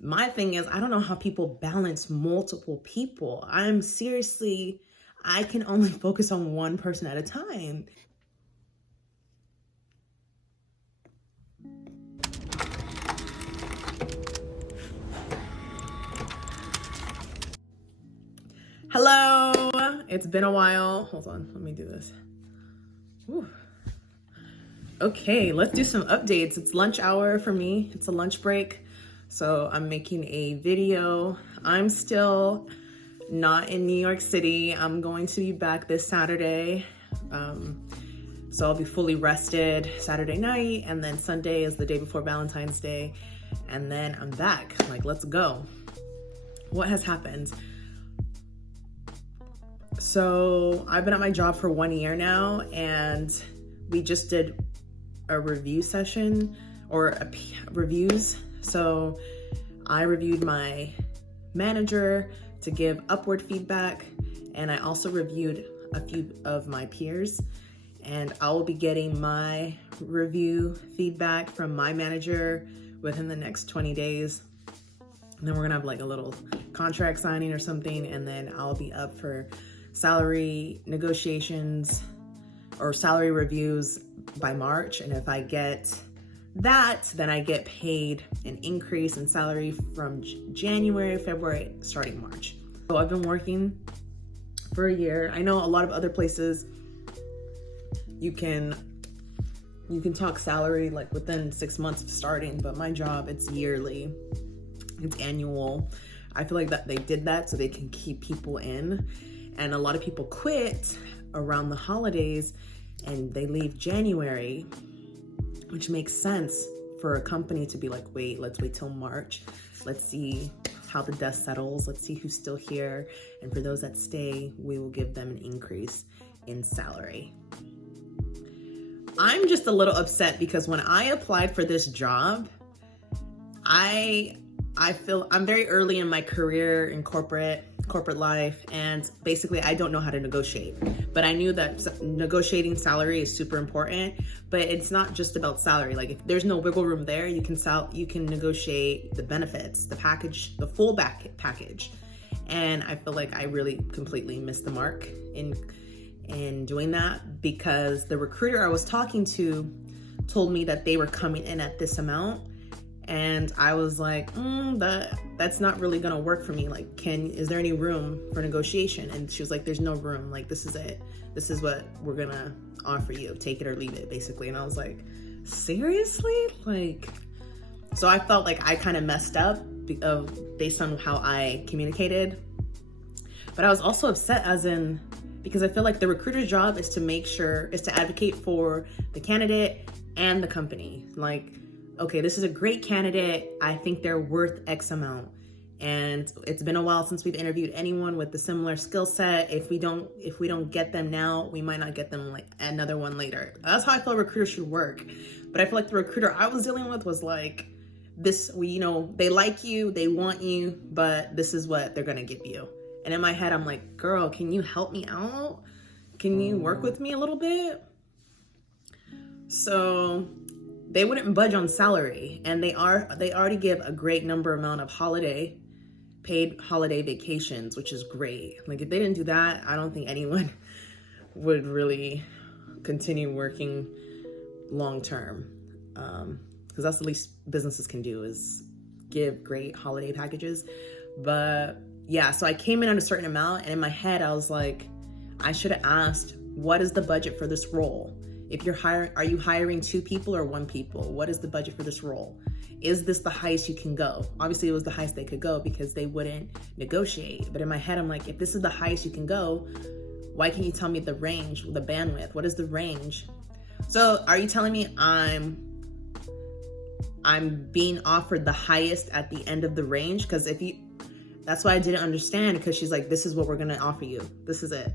My thing is, I don't know how people balance multiple people. I can only focus on one person at a time. Hello, it's been a while. Hold on, let me do this. Whew. Okay, let's do some updates. It's lunch hour for me. It's a lunch break. So I'm making a video. I'm still not in New York City. I'm going to be back this Saturday. So I'll be fully rested Saturday night, and then Sunday is the day before Valentine's Day. And then I'm back, like, let's go. What has happened? So I've been at my job for 1 year now, and we just did a review session reviews. So I reviewed my manager to give upward feedback, and I also reviewed a few of my peers, and I will be getting my review feedback from my manager within the next 20 days. And then we're gonna have like a little contract signing or something, and then I'll be up for salary negotiations or salary reviews by March. And if I get that, then I get paid an increase in salary from January, February, starting March. So I've been working for a year. I know a lot of other places you can talk salary like within 6 months of starting, but my job, it's yearly, it's annual. I feel like that they did that so they can keep people in. And a lot of people quit around the holidays and they leave January, which makes sense for a company to be like, wait, let's wait till March. Let's see how the dust settles. Let's see who's still here. And for those that stay, we will give them an increase in salary. I'm just a little upset because when I applied for this job, I feel I'm very early in my career in corporate life, and basically I don't know how to negotiate. But I knew that negotiating salary is super important, but it's not just about salary. Like if there's no wiggle room there, you can negotiate the benefits, the package, the full package. And I feel like I really completely missed the mark in doing that, because the recruiter I was talking to told me that they were coming in at this amount. And I was like, that's not really gonna work for me. Like, is there any room for negotiation? And she was like, there's no room. Like, this is it. This is what we're gonna offer you. Take it or leave it, basically. And I was like, seriously? Like, so I felt like I kind of messed up based on how I communicated. But I was also upset because I feel like the recruiter's job is to advocate for the candidate and the company. Like, okay, this is a great candidate. I think they're worth X amount. And it's been a while since we've interviewed anyone with a similar skill set. If we don't get them now, we might not get them like another one later. That's how I feel recruiters should work. But I feel like the recruiter I was dealing with was like, they like you, they want you, but this is what they're gonna give you. And in my head, I'm like, girl, can you help me out? Can you work with me a little bit? So they wouldn't budge on salary, and they already give a great amount of paid holiday vacations, which is great. Like if they didn't do that, I don't think anyone would really continue working long term, because that's the least businesses can do, is give great holiday packages. But yeah, so I came in at a certain amount, and in my head I was like, I should have asked, what is the budget for this role? If you're hiring, are you hiring 2 people or 1 people? What is the budget for this role? Is this the highest you can go? Obviously it was the highest they could go because they wouldn't negotiate. But in my head, I'm like, if this is the highest you can go, why can't you tell me the range, the bandwidth? What is the range? So are you telling me I'm being offered the highest at the end of the range? Because that's why I didn't understand, because she's like, this is what we're gonna offer you. This is it.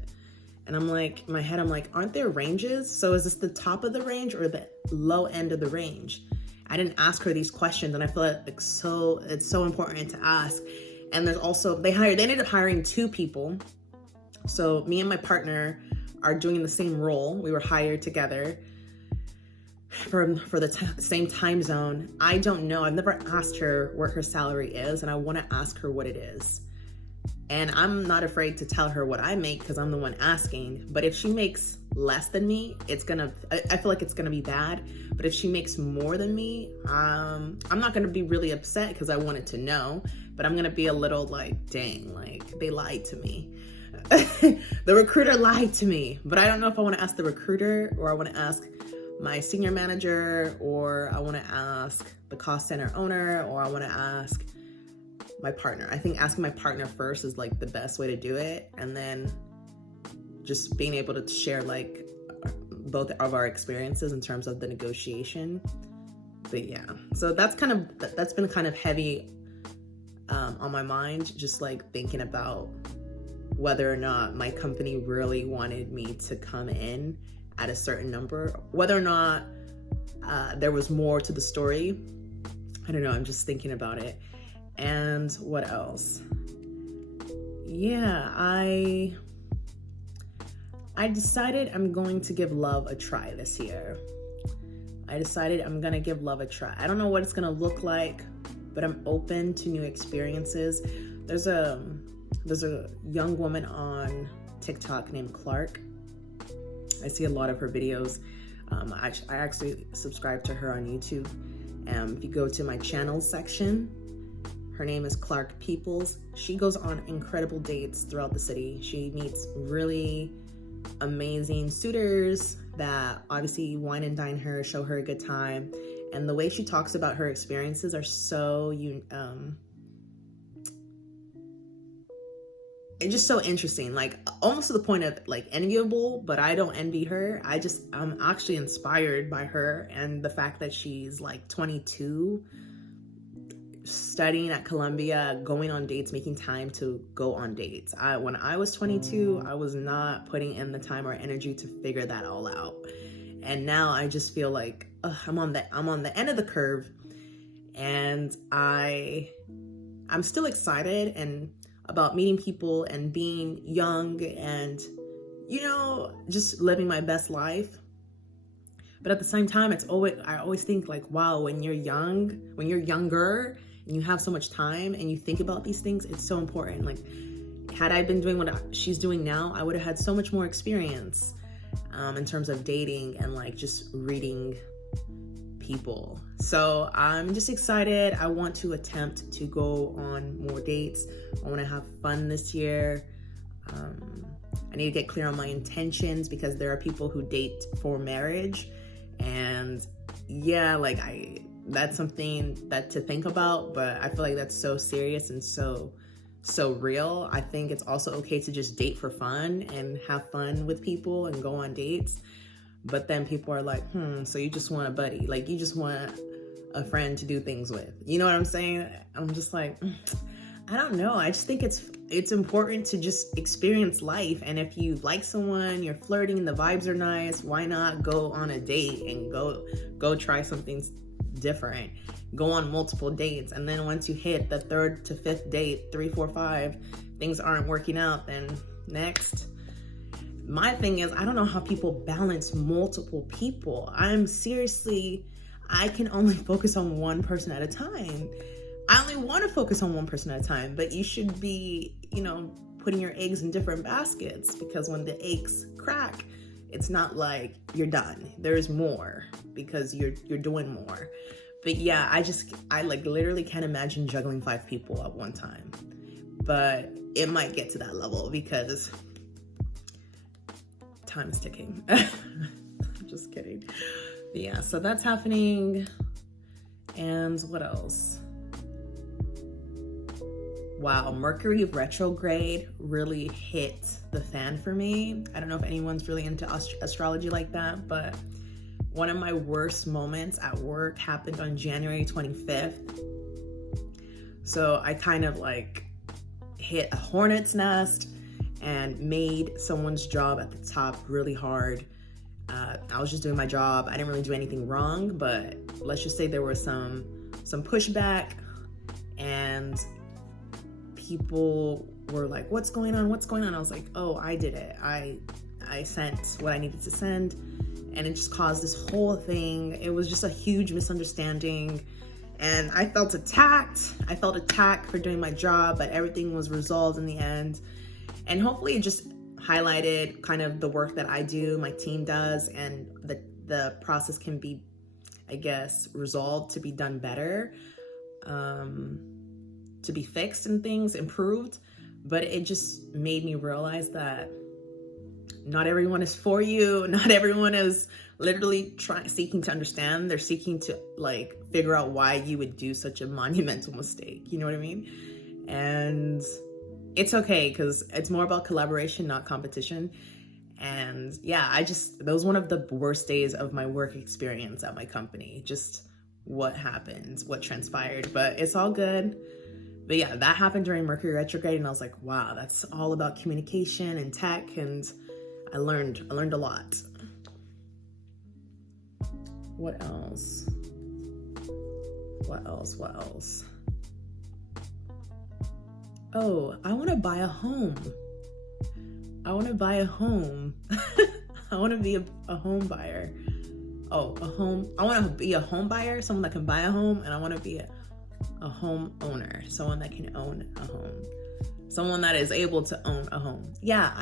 And I'm like, in my head, I'm like, aren't there ranges? So is this the top of the range or the low end of the range? I didn't ask her these questions, and I feel like it's so important to ask. And there's also, they ended up hiring 2 people. So me and my partner are doing the same role. We were hired together. for the same time zone. I don't know. I've never asked her what her salary is, and I want to ask her what it is. And I'm not afraid to tell her what I make because I'm the one asking. But if she makes less than me, I feel like it's gonna be bad. But if she makes more than me, I'm not gonna be really upset because I wanted to know. But I'm gonna be a little like, dang, like they lied to me. The recruiter lied to me. But I don't know if I want to ask the recruiter or I want to ask my senior manager, or I want to ask the cost center owner, or I want to ask my partner. I think asking my partner first is like the best way to do it, and then just being able to share like both of our experiences in terms of the negotiation. But yeah, so that's been kind of heavy on my mind, just like thinking about whether or not my company really wanted me to come in at a certain number, whether or not there was more to the story. I don't know, I'm just thinking about it. And what else? Yeah, I decided I'm going to give love a try this year. I decided I'm gonna give love a try. I don't know what it's gonna look like, but I'm open to new experiences. There's a young woman on TikTok named Clark. I see a lot of her videos. I actually subscribe to her on YouTube. If you go to my channel section, her name is Clark Peoples. She goes on incredible dates throughout the city. She meets really amazing suitors that obviously wine and dine her, show her a good time. And the way she talks about her experiences are so it's just so interesting, like almost to the point of like enviable, but I don't envy her. I'm actually inspired by her and the fact that she's like 22, studying at Columbia, going on dates, making time to go on dates. When I was 22, I was not putting in the time or energy to figure that all out. And now I just feel like I'm on the end of the curve, and I'm still excited and about meeting people and being young and, just living my best life. But at the same time, I always think like, wow, when you're younger and you have so much time and you think about these things, it's so important. Like, had I been doing what she's doing now, I would have had so much more experience in terms of dating and like just reading people. So I'm just excited. I want to attempt to go on more dates. I want to have fun this year. I need to get clear on my intentions because there are people who date for marriage, and yeah, like that's something that to think about, but I feel like that's so serious and so real. I think it's also okay to just date for fun and have fun with people and go on dates. But then people are like, so you just want a buddy, like you just want a friend to do things with. You know what I'm saying? I'm just like, I don't know. I just think it's important to just experience life. And if you like someone, you're flirting, the vibes are nice, why not go on a date and go try something different? Go on multiple dates. And then once you hit the 3rd to 5th date, 3, 4, 5, things aren't working out, then next. My thing is, I don't know how people balance multiple people. I can only focus on one person at a time. I only want to focus on one person at a time, but you should be, putting your eggs in different baskets, because when the eggs crack, it's not like you're done. There's more because you're doing more. But yeah, I like literally can't imagine juggling 5 people at one time. But it might get to that level because time is ticking. Just kidding. But yeah, so that's happening. And what else? Wow, Mercury Retrograde really hit the fan for me. I don't know if anyone's really into astrology like that, but one of my worst moments at work happened on January 25th. So I kind of like hit a hornet's nest and made someone's job at the top really hard. I was just doing my job. I didn't really do anything wrong, but let's just say there was some pushback, and people were like, what's going on? I was like, oh, I did it. I sent what I needed to send, and it just caused this whole thing. It was just a huge misunderstanding, and I felt attacked. I felt attacked for doing my job, but everything was resolved in the end. And hopefully it just highlighted kind of the work that I do, my team does, and the process can be, I guess, resolved to be done better, to be fixed and things improved. But it just made me realize that not everyone is for you. Not everyone is literally seeking to understand. They're seeking to like figure out why you would do such a monumental mistake. You know what I mean? And it's okay, because it's more about collaboration, not competition. And yeah, that was one of the worst days of my work experience at my company. Just what happened, what transpired, but it's all good. But yeah, that happened during Mercury Retrograde, and I was like, wow, that's all about communication and tech, and I learned a lot. What else? Oh, I want to buy a home. I want to be a home buyer. Oh, I want to be a home buyer, someone that can buy a home, and I want to be a home owner, someone that can own a home, someone that is able to own a home. Yeah,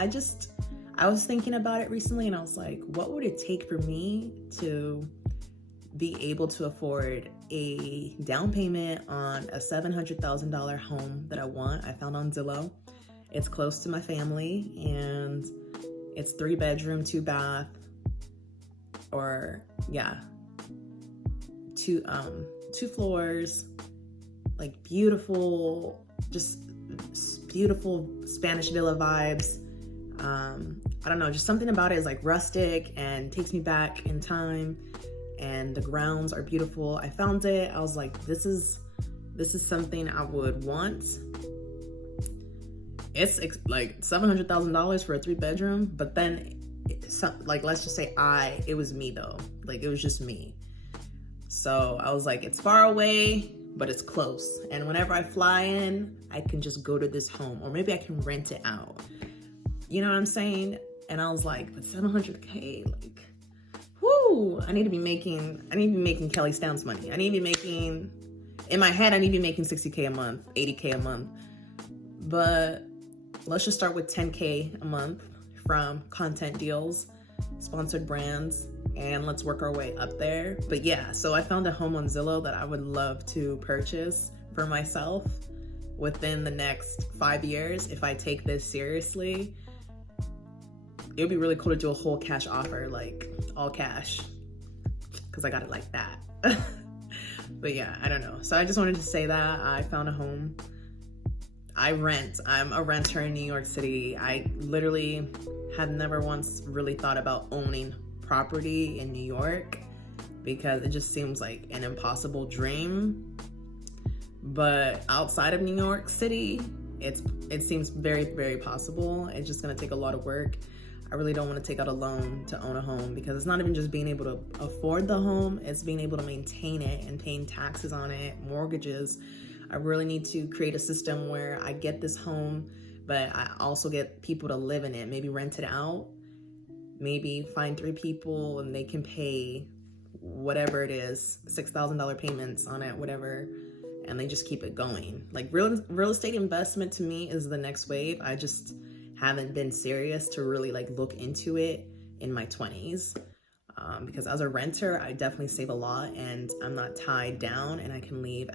I was thinking about it recently, and I was like, what would it take for me to be able to afford a down payment on a $700,000 home that I want? I found on Zillow. It's close to my family, and it's 3 bedroom, 2 bath, or yeah, 2 floors, like beautiful, just beautiful Spanish villa vibes. I don't know, just something about it is like rustic and takes me back in time, and the grounds are beautiful. I found it. I was like, this is something I would want. It's like $700,000 for a 3 bedroom, but then like, let's just say it was me though. Like, it was just me. So I was like, it's far away, but it's close. And whenever I fly in, I can just go to this home, or maybe I can rent it out. You know what I'm saying? And I was like, but $700K, like, whoo, I need to be making Kelly Stamps money. In my head, I need to be making $60K a month, $80K a month. But let's just start with $10K a month from content deals, sponsored brands, and let's work our way up there. But yeah, so I found a home on Zillow that I would love to purchase for myself within the next 5 years. If I take this seriously, it would be really cool to do a whole cash offer, like all cash, because I got it like that. But yeah, I don't know. So I just wanted to say that I found a home. I'm a renter in New York City. I literally have never once really thought about owning property in New York, because it just seems like an impossible dream. But outside of New York City, it seems very, very possible. It's just gonna take a lot of work. I really don't want to take out a loan to own a home, because it's not even just being able to afford the home, it's being able to maintain it and paying taxes on it, mortgages. I really need to create a system where I get this home, but I also get people to live in it, maybe rent it out, maybe find 3 people and they can pay whatever it is, $6,000 payments on it, whatever, and they just keep it going. Like real estate investment to me is the next wave. I just haven't been serious to really like look into it in my 20s, because as a renter, I definitely save a lot, and I'm not tied down, and I can leave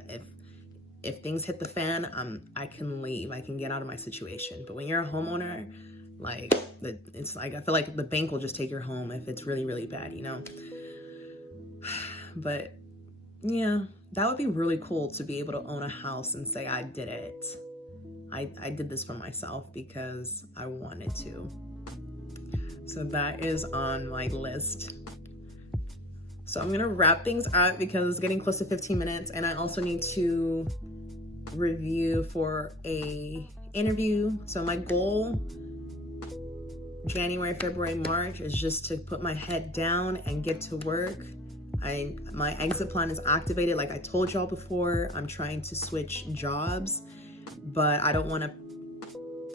if things hit the fan. I can leave. I can get out of my situation. But when you're a homeowner, like it's like I feel like the bank will just take your home if it's really, really bad, you know. But yeah, that would be really cool to be able to own a house and say I did it. I did this for myself because I wanted to. So that is on my list. So I'm gonna wrap things up because it's getting close to 15 minutes, and I also need to review for a interview. So my goal, January, February, March, is just to put my head down and get to work. My exit plan is activated. Like I told y'all before, I'm trying to switch jobs, but I don't want to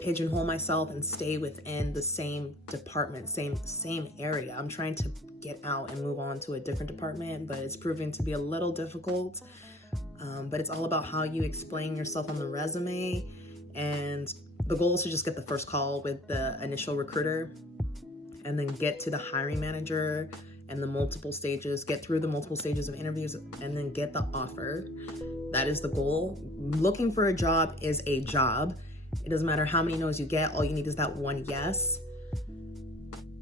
pigeonhole myself and stay within the same department, same area. I'm trying to get out and move on to a different department, but it's proving to be a little difficult. But it's all about how you explain yourself on the resume, and the goal is to just get the first call with the initial recruiter and then get to the hiring manager and the multiple stages, get through the multiple stages of interviews, and then get the offer. That is the goal. Looking for a job is a job. It doesn't matter how many no's you get. All you need is that one yes.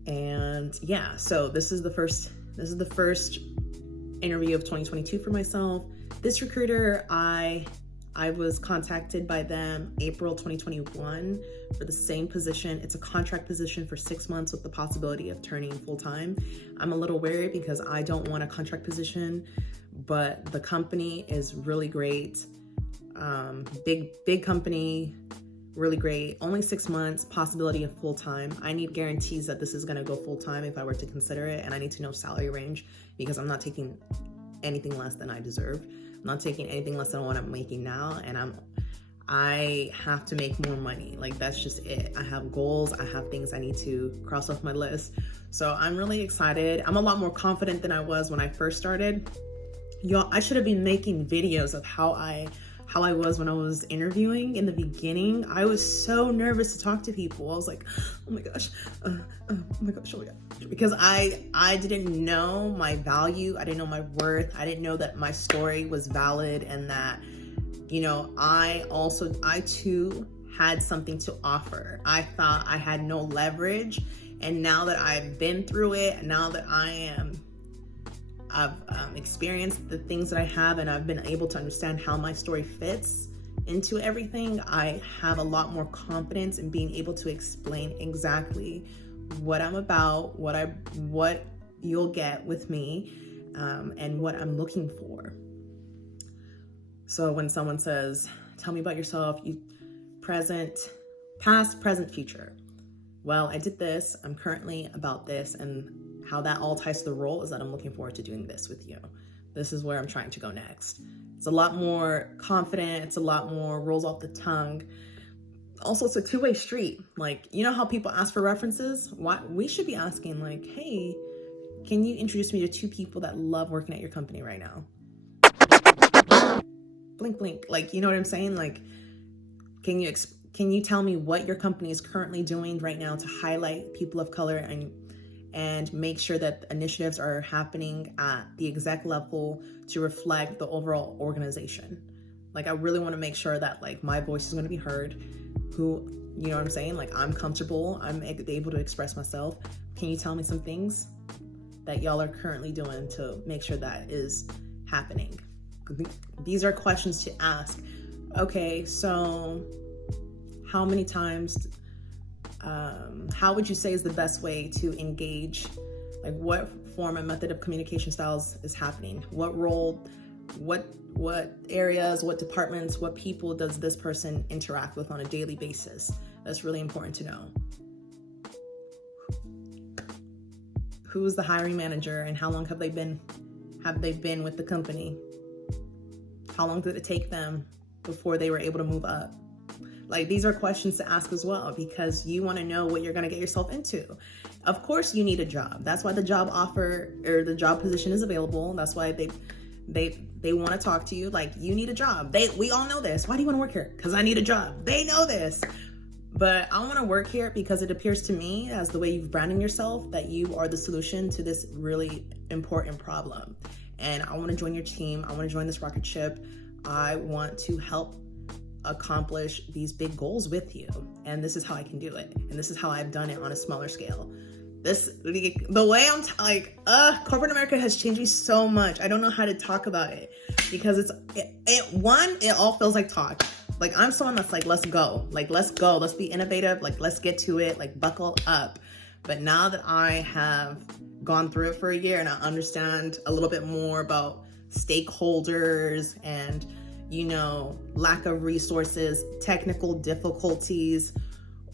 And yeah, so this is the first interview of 2022 for myself. This recruiter, I was contacted by them April 2021 for the same position. It's a contract position for 6 months with the possibility of turning full-time. I'm a little wary because I don't want a contract position, but the company is really great. Big company, really great. Only 6 months, possibility of full-time. I need guarantees that this is gonna go full-time if I were to consider it, and I need to know salary range because I'm not taking anything less than I deserve. I'm not taking anything less than what I'm making now, and I have to make more money. Like, that's just it. I have goals. I have things I need to cross off my list. So I'm really excited. I'm a lot more confident than I was when I first started. Y'all, I should have been making videos of how I was when I was interviewing in the beginning. I was so nervous to talk to people. I was like, oh my gosh, oh my gosh. Because I didn't know my value. I didn't know my worth. I didn't know that my story was valid, and that, you know, I too had something to offer. I thought I had no leverage. And now that I've been through it, now that I've experienced the things that I have, and I've been able to understand how my story fits into everything, I have a lot more confidence in being able to explain exactly what I'm about, what you'll get with me, and what I'm looking for. So when someone says, tell me about yourself, past, present, future. Well, I did this, I'm currently about this, and how that all ties to the role is that I'm looking forward to doing this with you. This is where I'm trying to go next. It's a lot more confident. It's a lot more rolls off the tongue. Also, it's a two-way street. Like, you know how people ask for references? We should be asking, like, hey, can you introduce me to 2 people that love working at your company right now? Blink, blink. Like, you know what I'm saying? Like, can you tell me what your company is currently doing right now to highlight people of color and make sure that initiatives are happening at the exec level to reflect the overall organization? Like, I really want to make sure that, like, my voice is going to be heard. You know what I'm saying? Like, I'm comfortable. I'm able to express myself. Can you tell me some things that y'all are currently doing to make sure that is happening? These are questions to ask. Okay, so how many times, how would you say is the best way to engage? Like, what form and method of communication styles is happening? What role, what areas, what departments, what people does this person interact with on a daily basis? That's really important to know. Who's the hiring manager, and how long have they been with the company? How long did it take them before they were able to move up? Like, these are questions to ask as well, because you want to know what you're going to get yourself into. Of course, you need a job. That's why the job offer or the job position is available. That's why they want to talk to you. Like, you need a job. We all know this. Why do you want to work here? Because I need a job. They know this. But I want to work here because it appears to me, as the way you've branded yourself, that you are the solution to this really important problem. And I want to join your team. I want to join this rocket ship. I want to help accomplish these big goals with you. And this is how I can do it. And this is how I've done it on a smaller scale. The way corporate America has changed me so much. I don't know how to talk about it because it all feels like talk. Like, I'm someone that's like, let's go. Like, let's go. Let's be innovative. Like, let's get to it. Like, buckle up. But now that I have gone through it for a year and I understand a little bit more about stakeholders and, you know, lack of resources, technical difficulties,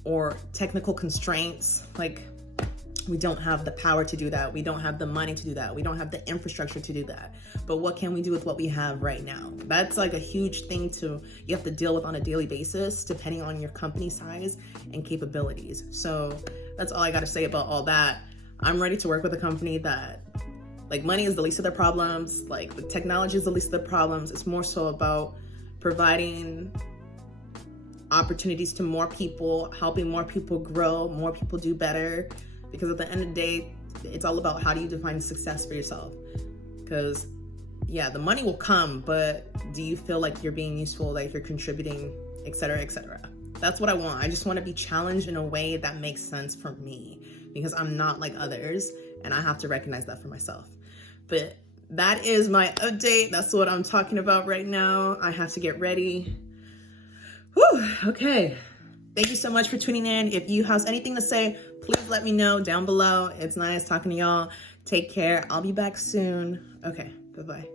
or technical constraints, like, we don't have the power to do that. We don't have the money to do that. We don't have the infrastructure to do that. But what can we do with what we have right now? That's like a huge thing you have to deal with on a daily basis, depending on your company size and capabilities. So that's all I got to say about all that. I'm ready to work with a company that, like, money is the least of their problems. Like, the technology is the least of their problems. It's more so about providing opportunities to more people, helping more people grow, more people do better. Because at the end of the day, it's all about how do you define success for yourself. Because, yeah, the money will come, but do you feel like you're being useful, like you're contributing, etc., etc.? That's what I want. I just want to be challenged in a way that makes sense for me, because I'm not like others, and I have to recognize that for myself. But that is my update. That's what I'm talking about right now. I have to get ready. Whew, okay. Thank you so much for tuning in. If you have anything to say, please let me know down below. It's nice talking to y'all. Take care. I'll be back soon. Okay, bye-bye.